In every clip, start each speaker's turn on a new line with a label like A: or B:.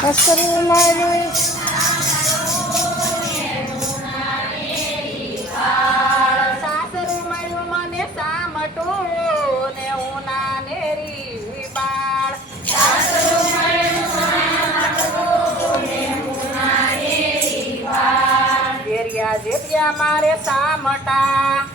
A: અસરું મારું
B: સાસરું મળ્યું મને સામટું ને હું નાનેરી બાળ જેરિયા જેરિયા મારે સામટા.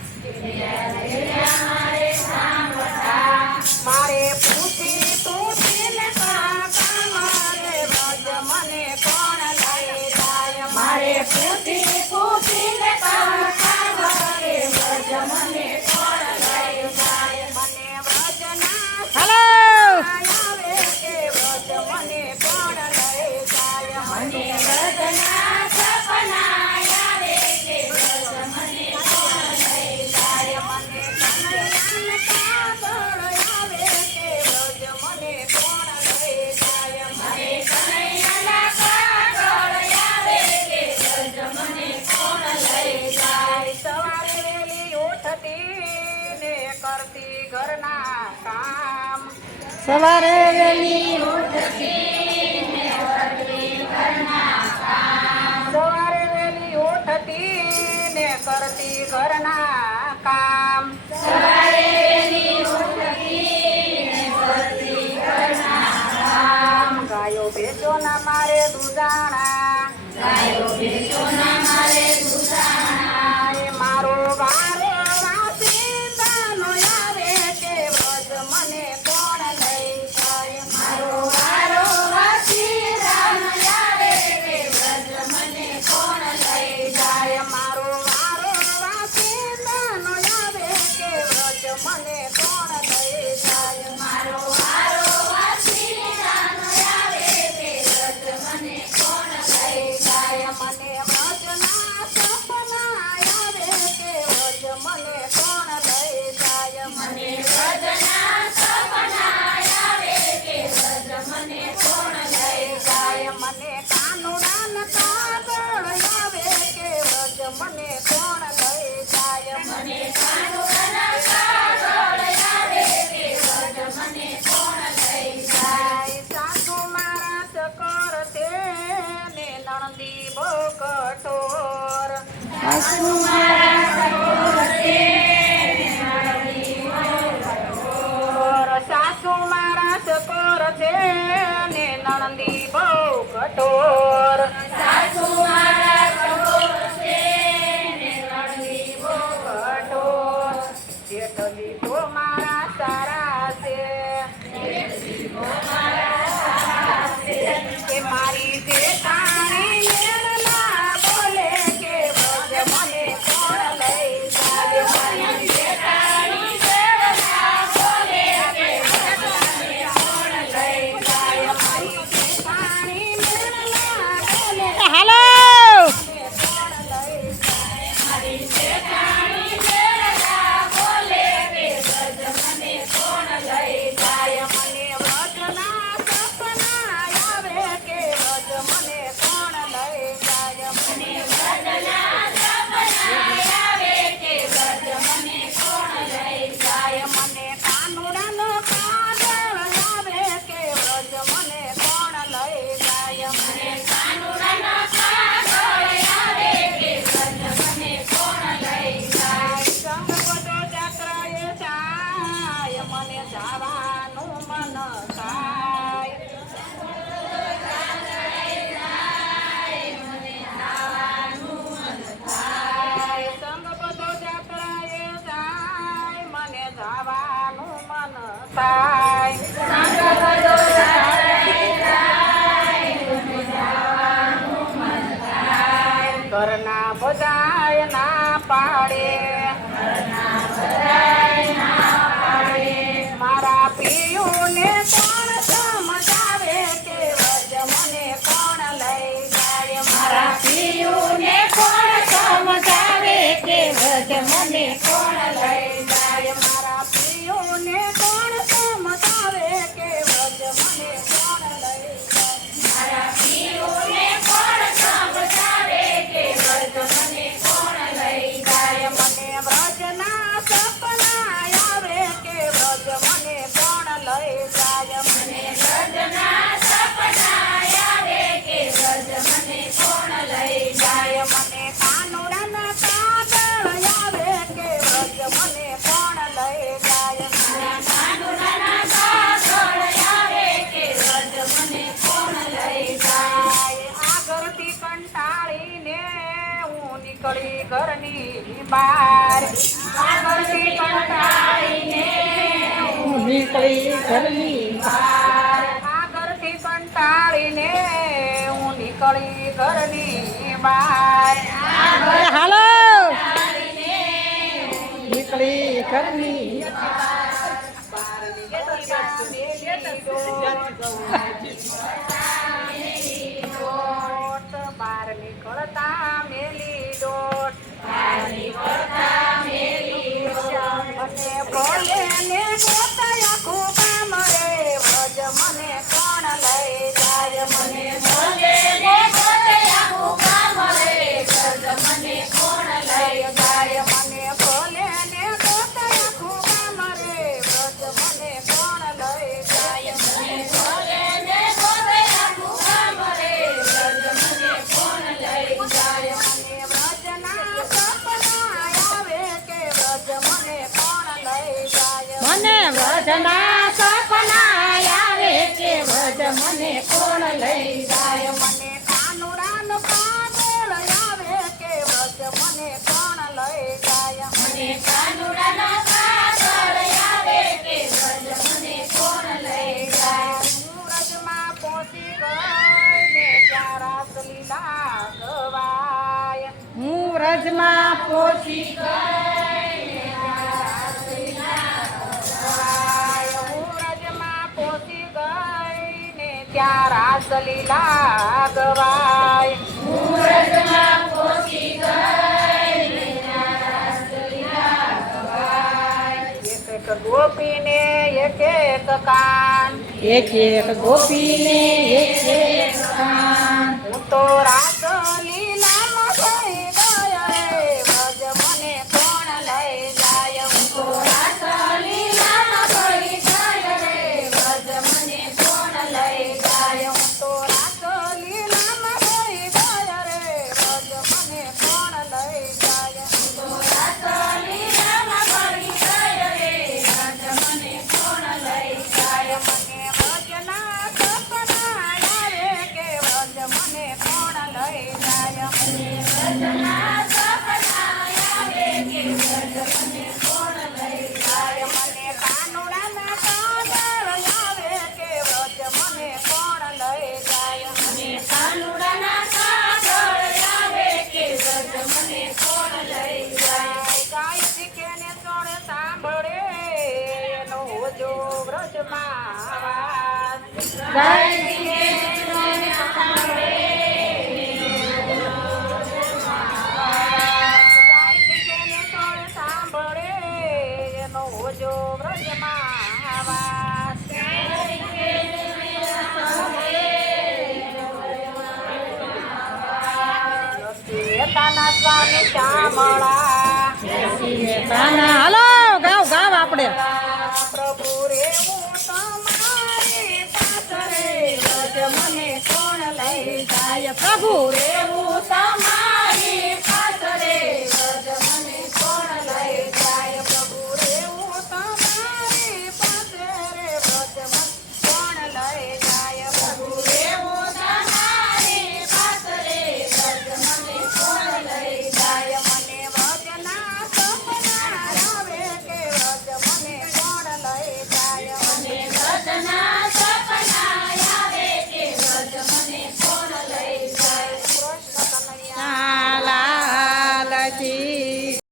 B: ને કરતી ઘરના કામ. સવારે વેલી ઉઠતી ને કરતી ઘરના કામ
A: સવારે
B: વેલી ઉઠતી ને કરતી ઘરના કામ. ગાયો ભેજો ના મારે દુજાણા પર છે ને નણંદી બહુ કઠોર. સાસુ મારા Daddy, ઘરના બધાય ના પાડે. મારા પિયું કોણ સમજાવે કે મને કોણ લઈ જાય. મારા પિયું કોણ સમજાવે કે મને કોણ લઈ ઘરની બાર આગળથી કંટાળીને
A: નીકળી ઘરની
B: બાર આગળથી કંટાળીને હું નીકળી ઘરની બહાર
A: હાલો. નીકળી ઘરની
B: બાર વ્રજના સપના આવે કે વ્રજ મને કોણ લઈ જાય?
A: મને
B: કાનુડાન પાગળ આવે કે વ્રજ મને કોણ લઈ જાય? મને કાનુડાના પાગળ આવે કે વ્રજ મને કોણ લઈ જાય? મુરજમાં પહોંચી ગઈ ને ત્યાં સલીલા ગવાય
A: હું રજમાં પહોંચી
B: હું ત્યાં રાસલીલા ગવાય એક એક ગોપીને એક એક કાન.
A: એક એક ગોપીને એક એક કાન.
B: હું તો રાસલીલામાં ને સાંભળે એનો હોજો વ્રજમાં
A: હાલો ગાવ ગાવ આપણે.
B: પ્રભુ રે હું તમારી મને કોણ લઈ જાય?
A: પ્રભુ.
B: રે હું